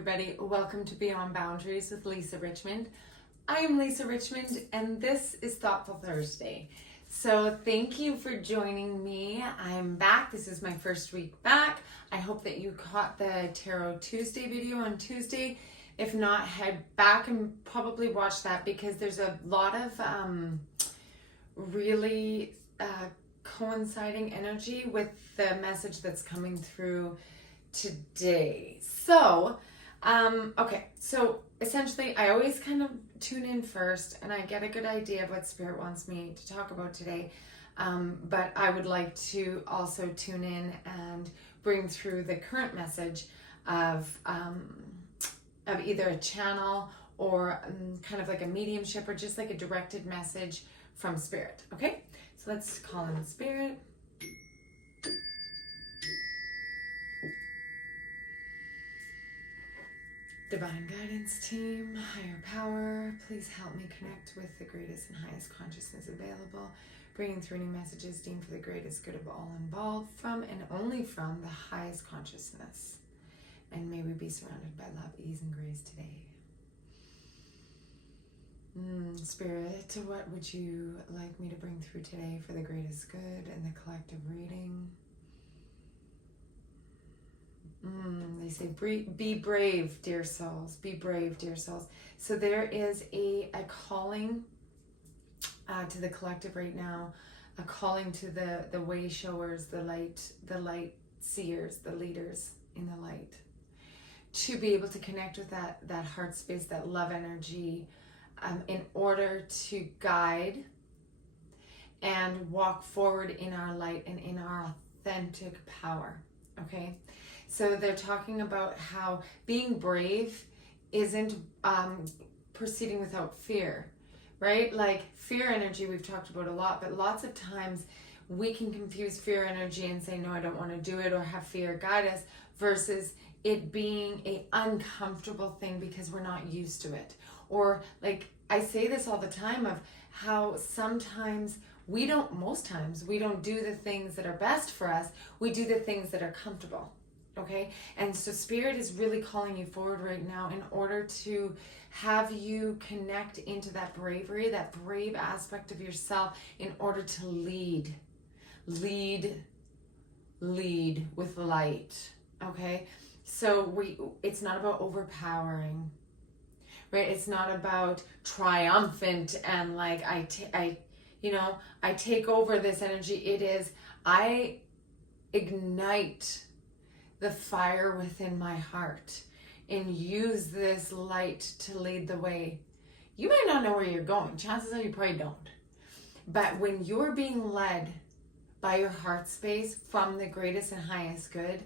everybody. Welcome to Beyond Boundaries with Lisa Richmond. I am Lisa Richmond and this is Thoughtful Thursday. So thank you for joining me. I'm back. This is my first week back. I hope that you caught the Tarot Tuesday video on Tuesday. If not, head back and probably watch that because there's a lot of really coinciding energy with the message that's coming through today. So, okay, so essentially I always kind of tune in first and I get a good idea of what Spirit wants me to talk about today. But I would like to also tune in and bring through the current message of either a channel or kind of like a mediumship or just like a directed message from Spirit. Okay, so let's call in Spirit. Divine guidance team, higher power, please help me connect with the greatest and highest consciousness available, bringing through any messages deemed for the greatest good of all involved, from and only from the highest consciousness. And may we be surrounded by love, ease, and grace today. Spirit, what would you like me to bring through today for the greatest good and the collective reading? They say, be brave, dear souls. Be brave, dear souls. So there is a calling to the collective right now, a calling to the way showers, the light seers, the leaders in the light, to be able to connect with that heart space, that love energy, in order to guide and walk forward in our light and in our authentic power. Okay? So they're talking about how being brave isn't proceeding without fear, right? Like fear energy we've talked about a lot, but lots of times we can confuse fear energy and say, no, I don't want to do it, or have fear guide us, versus it being an uncomfortable thing because we're not used to it. Or like I say this all the time of how sometimes most times we don't do the things that are best for us. We do the things that are comfortable. Okay, and so Spirit is really calling you forward right now in order to have you connect into that bravery, that brave aspect of yourself, in order to lead with light. Okay, so it's not about overpowering, right? It's not about triumphant and like I take over this energy. It is I ignite the fire within my heart and use this light to lead the way. You might not know where you're going. Chances are you probably don't. But when you're being led by your heart space from the greatest and highest good,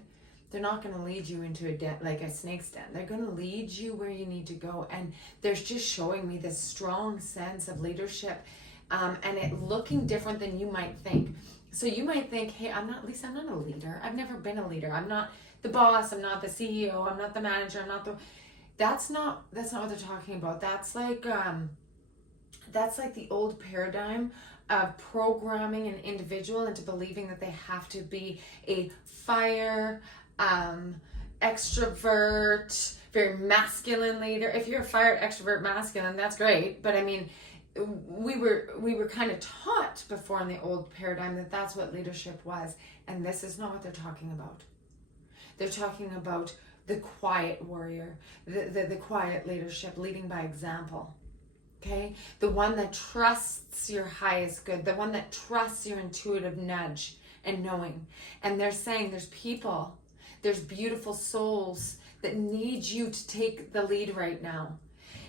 they're not going to lead you into a den, like a snake's den. They're going to lead you where you need to go. And they're just showing me this strong sense of leadership, and it looking different than you might think. So you might think, hey, I'm not a leader. I've never been a leader. I'm not the boss. I'm not the CEO. I'm not the manager. That's not what they're talking about. That's like the old paradigm of programming an individual into believing that they have to be a fire, extrovert, very masculine leader. If you're a fire, extrovert, masculine, that's great. But I mean, we were kind of taught before in the old paradigm that that's what leadership was, and this is not what they're talking about. They're talking about the quiet warrior, the quiet leadership, leading by example. Okay, the one that trusts your highest good, the one that trusts your intuitive nudge and knowing. And they're saying there's beautiful souls that need you to take the lead right now.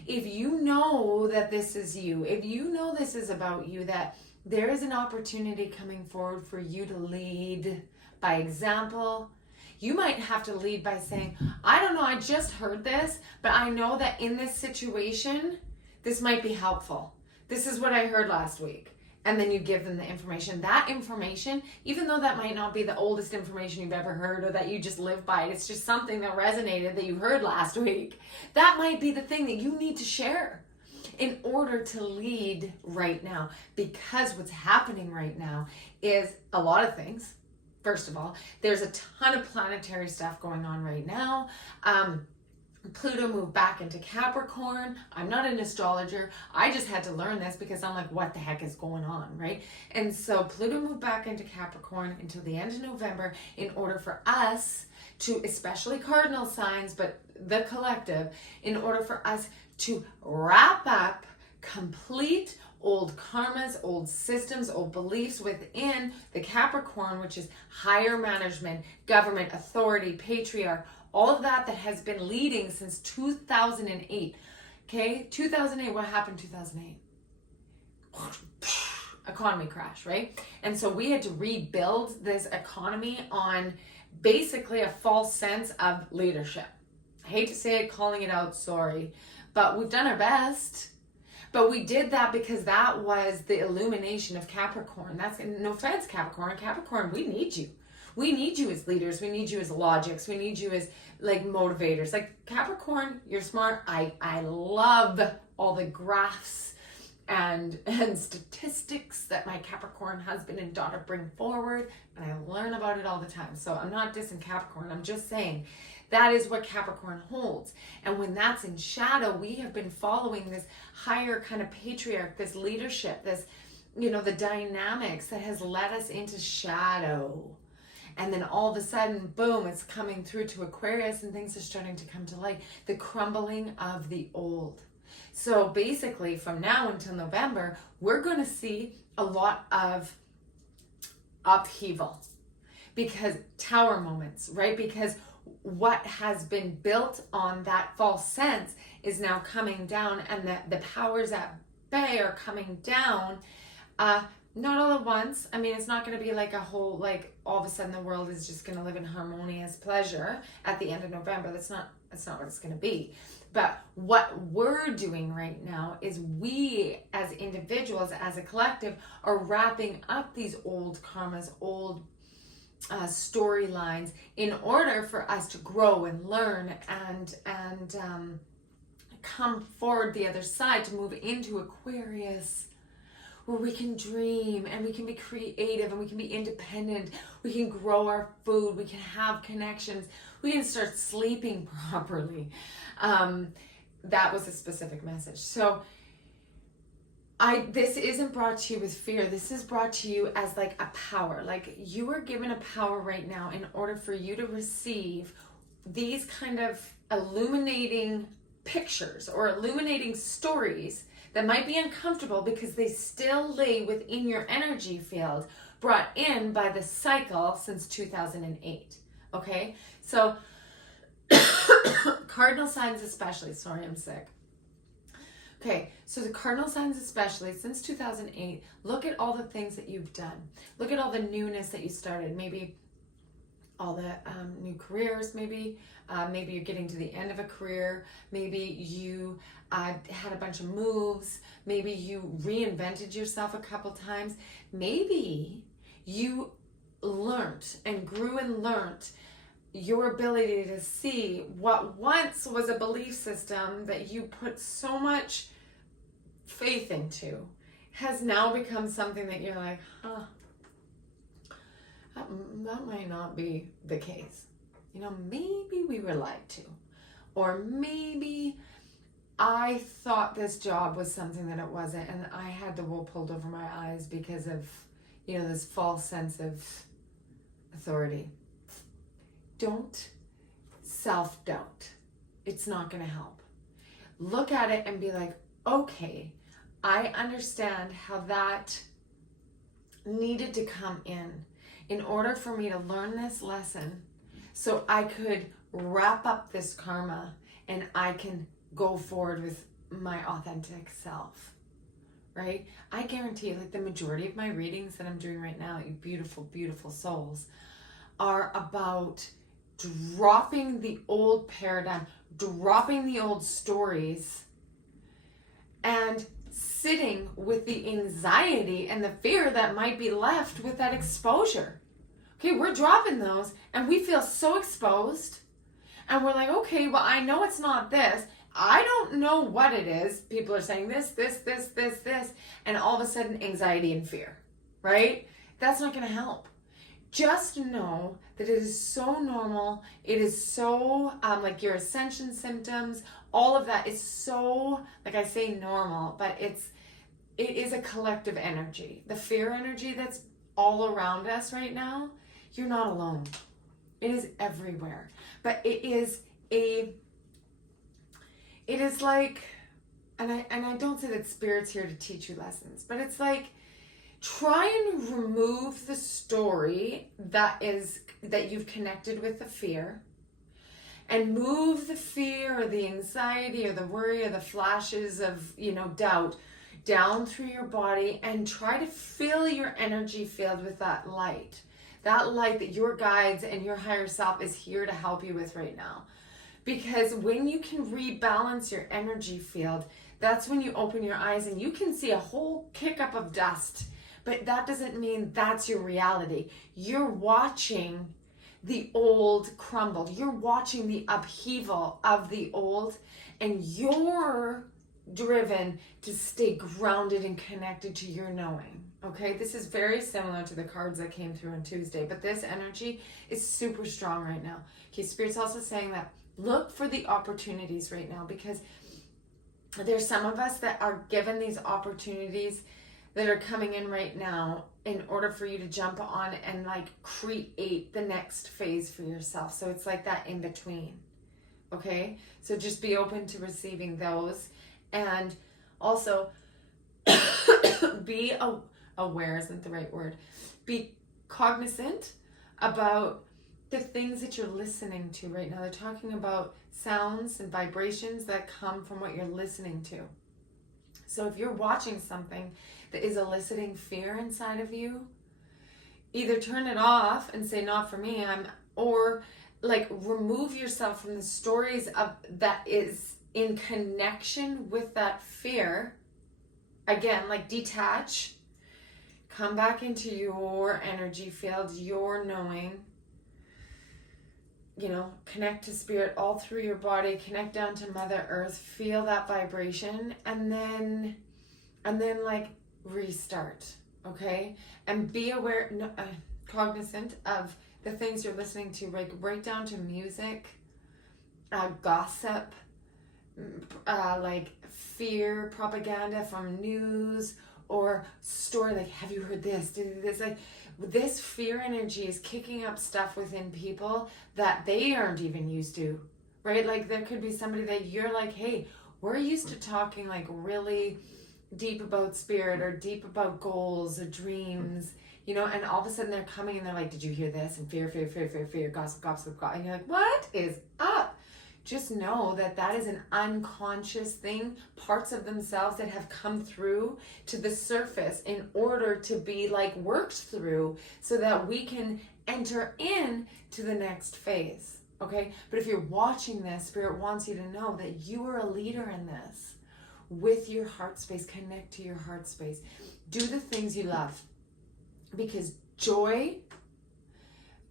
If you know that this is you, if you know this is about you, that there is an opportunity coming forward for you to lead by example. You might have to lead by saying, I don't know, I just heard this, but I know that in this situation, this might be helpful. This is what I heard last week. And then you give them the information. That information, even though that might not be the oldest information you've ever heard or that you just live by, it's just something that resonated that you heard last week. That might be the thing that you need to share in order to lead right now. Because what's happening right now is a lot of things. First of all, there's a ton of planetary stuff going on right now. Pluto moved back into Capricorn. I'm not an astrologer. I just had to learn this because I'm like, what the heck is going on, right? And so Pluto moved back into Capricorn until the end of November in order for us to, especially cardinal signs, but the collective, in order for us to wrap up, complete old karmas, old systems, old beliefs within the Capricorn, which is higher management, government, authority, patriarch, all of that has been leading since 2008. Okay, 2008, what happened in 2008? Economy crash, right? And so we had to rebuild this economy on basically a false sense of leadership. I hate to say it, calling it out, sorry, but we've done our best. But we did that because that was the illumination of Capricorn. That's no offense, Capricorn. Capricorn, we need you. We need you as leaders. We need you as logics. We need you as like motivators. Like Capricorn, you're smart. I love all the graphs and statistics that my Capricorn husband and daughter bring forward, and I learn about it all the time. So I'm not dissing Capricorn. I'm just saying that is what Capricorn holds. And when that's in shadow, we have been following this higher kind of patriarch, this leadership, this, you know, the dynamics that has led us into shadow. And then all of a sudden, boom, it's coming through to Aquarius and things are starting to come to light. The crumbling of the old. So basically, from now until November, we're going to see a lot of upheaval. Because tower moments, right? Because what has been built on that false sense is now coming down, and the powers at bay are coming down. Not all at once. I mean, it's not going to be like a whole, like all of a sudden the world is just going to live in harmonious pleasure at the end of November. That's not what it's going to be. But what we're doing right now is we as individuals, as a collective, are wrapping up these old karmas, old storylines in order for us to grow and learn and come forward the other side to move into Aquarius, where we can dream and we can be creative and we can be independent. We can grow our food. We can have connections. We can start sleeping properly. That was a specific message. So this isn't brought to you with fear. This is brought to you as like a power. Like you are given a power right now in order for you to receive these kind of illuminating pictures or illuminating stories that might be uncomfortable because they still lay within your energy field, brought in by the cycle since 2008. Okay? So, cardinal signs especially. Sorry, I'm sick. Okay, so the cardinal signs especially, since 2008, look at all the things that you've done. Look at all the newness that you started. Maybe all the new careers, maybe you're getting to the end of a career. Maybe you had a bunch of moves. Maybe you reinvented yourself a couple times. Maybe you learned and grew and learned your ability to see what once was a belief system that you put so much faith into has now become something that you're like, that might not be the case. You know, maybe we were lied to. Or maybe I thought this job was something that it wasn't, and I had the wool pulled over my eyes because of, you know, this false sense of authority. Don't self-doubt. It's not going to help. Look at it and be like, okay, I understand how that needed to come in order for me to learn this lesson so I could wrap up this karma and I can go forward with my authentic self, right? I guarantee you, like the majority of my readings that I'm doing right now, you beautiful, beautiful souls, are about dropping the old paradigm, dropping the old stories, and sitting with the anxiety and the fear that might be left with that exposure. Okay, we're dropping those and we feel so exposed and we're like, okay, well, I know it's not this. I don't know what it is. People are saying this, and all of a sudden anxiety and fear, right? That's not going to help. just know that it is so normal. It is so, like your ascension symptoms, all of that is so, like I say normal, but it is a collective energy. The fear energy that's all around us right now, you're not alone. It is everywhere. But it is like, and I don't say that Spirit's here to teach you lessons, but it's like, try and remove the story that you've connected with the fear, and move the fear or the anxiety or the worry or the flashes of, doubt down through your body, and try to fill your energy field with that light that your guides and your higher self is here to help you with right now. Because when you can rebalance your energy field, that's when you open your eyes and you can see a whole kick up of dust. But that doesn't mean that's your reality. You're watching the old crumble. You're watching the upheaval of the old, and you're driven to stay grounded and connected to your knowing. Okay, this is very similar to the cards that came through on Tuesday, but this energy is super strong right now. Okay, Spirit's also saying that look for the opportunities right now, because there's some of us that are given these opportunities that are coming in right now in order for you to jump on and like create the next phase for yourself. So it's like that in between. Okay, so just be open to receiving those, and also be aware isn't the right word. Be cognizant about the things that you're listening to right now. They're talking about sounds and vibrations that come from what you're listening to. So if you're watching something that is eliciting fear inside of you, either turn it off and say, not for me, or like remove yourself from the stories of that is in connection with that fear. Again, like detach, come back into your energy field, your knowing, connect to Spirit all through your body, connect down to Mother Earth, feel that vibration, and then like restart, okay? And be aware, cognizant of the things you're listening to, right down to music, gossip, like fear, propaganda from news or story, like, have you heard this? Like, this fear energy is kicking up stuff within people that they aren't even used to, right? Like there could be somebody that you're like, hey, we're used to talking like really deep about Spirit or deep about goals or dreams, and all of a sudden they're coming and they're like, did you hear this? And fear, gossip, and you're like, what is up? Just know that is an unconscious thing, parts of themselves that have come through to the surface in order to be like worked through so that we can enter in to the next phase, okay? But if you're watching this, Spirit wants you to know that you are a leader in this. With your heart space, connect to your heart space. Do the things you love, because joy,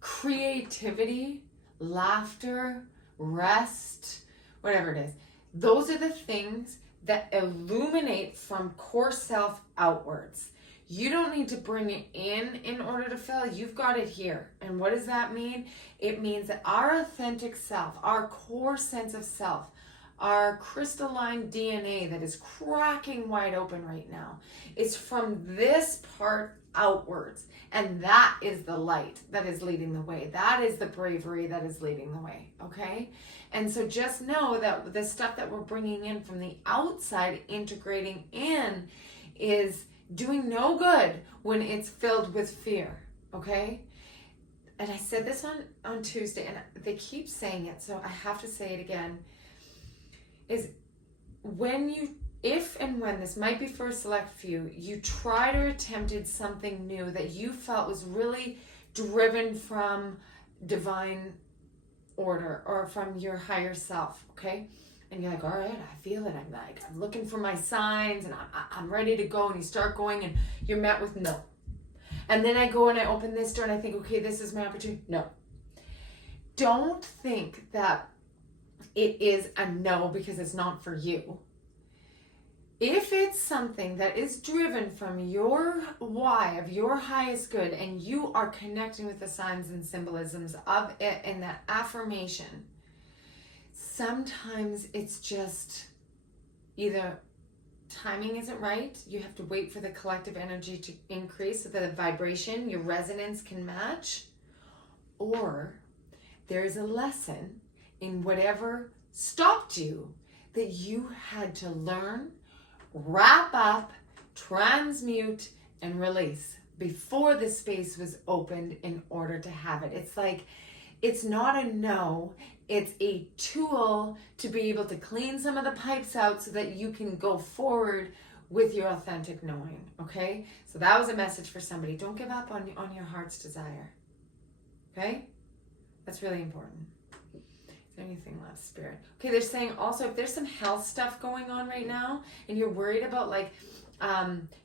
creativity, laughter, rest, whatever it is, those are the things that illuminate from core self outwards. You don't need to bring it in order to fill. You've got it here. And what does that mean? It means that our authentic self, our core sense of self, our crystalline DNA that is cracking wide open right now, is from this part outwards. And that is the light that is leading the way. That is the bravery that is leading the way, okay? And so just know that the stuff that we're bringing in from the outside, integrating in, is doing no good when it's filled with fear, okay? And I said this on Tuesday, and they keep saying it, so I have to say it again, is if and when, this might be for a select few, you tried or attempted something new that you felt was really driven from divine order or from your higher self, okay? And you're like, all right, I feel it. I'm looking for my signs and I'm ready to go. And you start going and you're met with no. And then I go and I open this door and I think, okay, this is my opportunity. No. Don't think that it is a no because it's not for you. If it's something that is driven from your why, of your highest good, and you are connecting with the signs and symbolisms of it and that affirmation, sometimes it's just either timing isn't right, you have to wait for the collective energy to increase so that the vibration, your resonance can match, or there's a lesson in whatever stopped you that you had to learn, wrap up, transmute, and release before the space was opened in order to have it. It's like, it's not a no, it's a tool to be able to clean some of the pipes out so that you can go forward with your authentic knowing, okay? So that was a message for somebody. Don't give up on your heart's desire, okay? That's really important. Is there anything left, Spirit? Okay, they're saying also if there's some health stuff going on right now and you're worried about like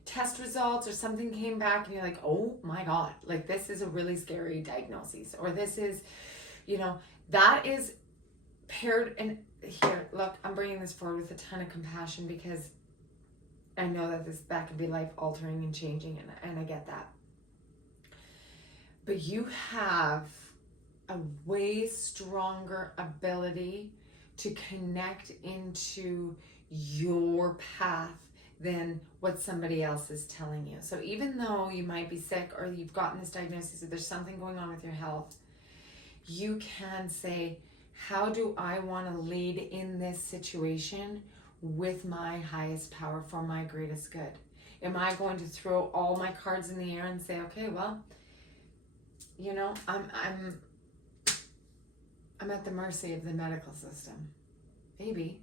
test results or something came back and you're like, oh my God, like this is a really scary diagnosis, or this is, you know, that is paired. And here, look, I'm bringing this forward with a ton of compassion because I know that that could be life altering and changing, and I get that. But you have a way stronger ability to connect into your path than what somebody else is telling you. So even though you might be sick or you've gotten this diagnosis or there's something going on with your health, you can say, how do I want to lead in this situation with my highest power for my greatest good? Am I going to throw all my cards in the air and say, okay, well, you know, I'm at the mercy of the medical system? Maybe,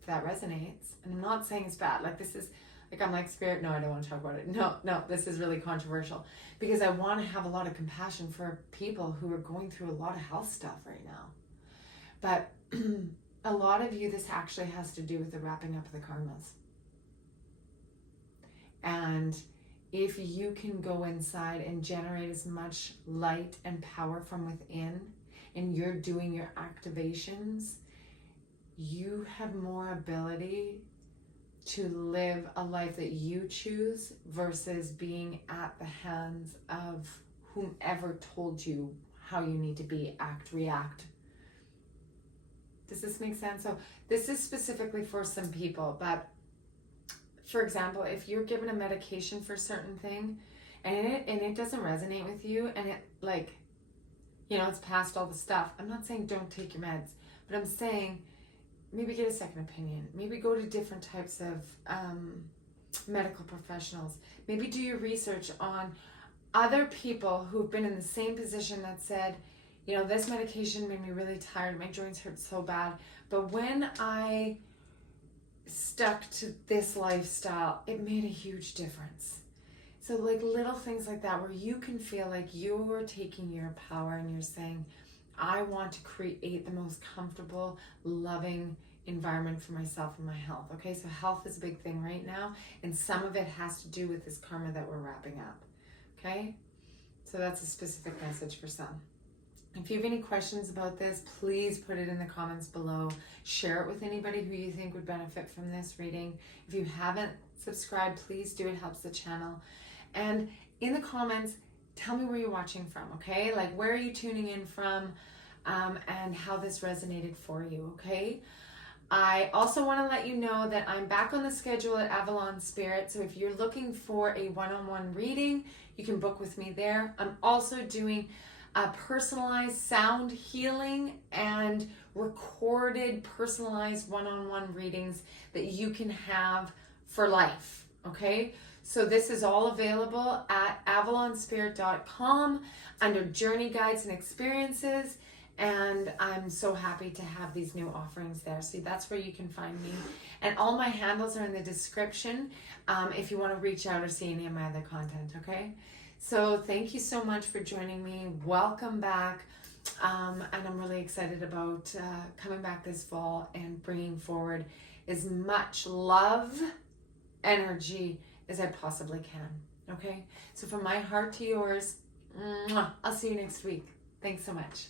if that resonates. And I'm not saying it's bad. Like, this is, like, I'm like, Spirit, no, I don't want to talk about it. No, this is really controversial. Because I want to have a lot of compassion for people who are going through a lot of health stuff right now. But a lot of you, this actually has to do with the wrapping up of the karmas. And if you can go inside and generate as much light and power from within, and you're doing your activations, you have more ability to live a life that you choose versus being at the hands of whomever told you how you need to be, act, react. Does this make sense? So this is specifically for some people, but for example, if you're given a medication for a certain thing and it doesn't resonate with you, and it, like, you know, it's past all the stuff. I'm not saying don't take your meds, but I'm saying maybe get a second opinion. Maybe go to different types of medical professionals. Maybe do your research on other people who've been in the same position that said, you know, this medication made me really tired. My joints hurt so bad. But when I stuck to this lifestyle, it made a huge difference. So like little things like that where you can feel like you're taking your power and you're saying, I want to create the most comfortable, loving environment for myself and my health. Okay, so health is a big thing right now, and some of it has to do with this karma that we're wrapping up. Okay, so that's a specific message for some. If you have any questions about this, please put it in the comments below. Share it with anybody who you think would benefit from this reading. If you haven't subscribed, please do. It helps the channel. And in the comments, tell me where you're watching from, okay? Like, where are you tuning in from, and how this resonated for you, okay? I also want to let you know that I'm back on the schedule at Avalon Spirit. So if you're looking for a one-on-one reading, you can book with me there. I'm also doing personalized sound healing and recorded personalized one-on-one readings that you can have for life, okay? So this is all available at avalonspirit.com under Journey Guides and Experiences, and I'm so happy to have these new offerings there. So that's where you can find me. And all my handles are in the description if you want to reach out or see any of my other content, okay? So thank you so much for joining me. Welcome back. And I'm really excited about coming back this fall and bringing forward as much love, energy as I possibly can. Okay? So from my heart to yours, I'll see you next week. Thanks so much.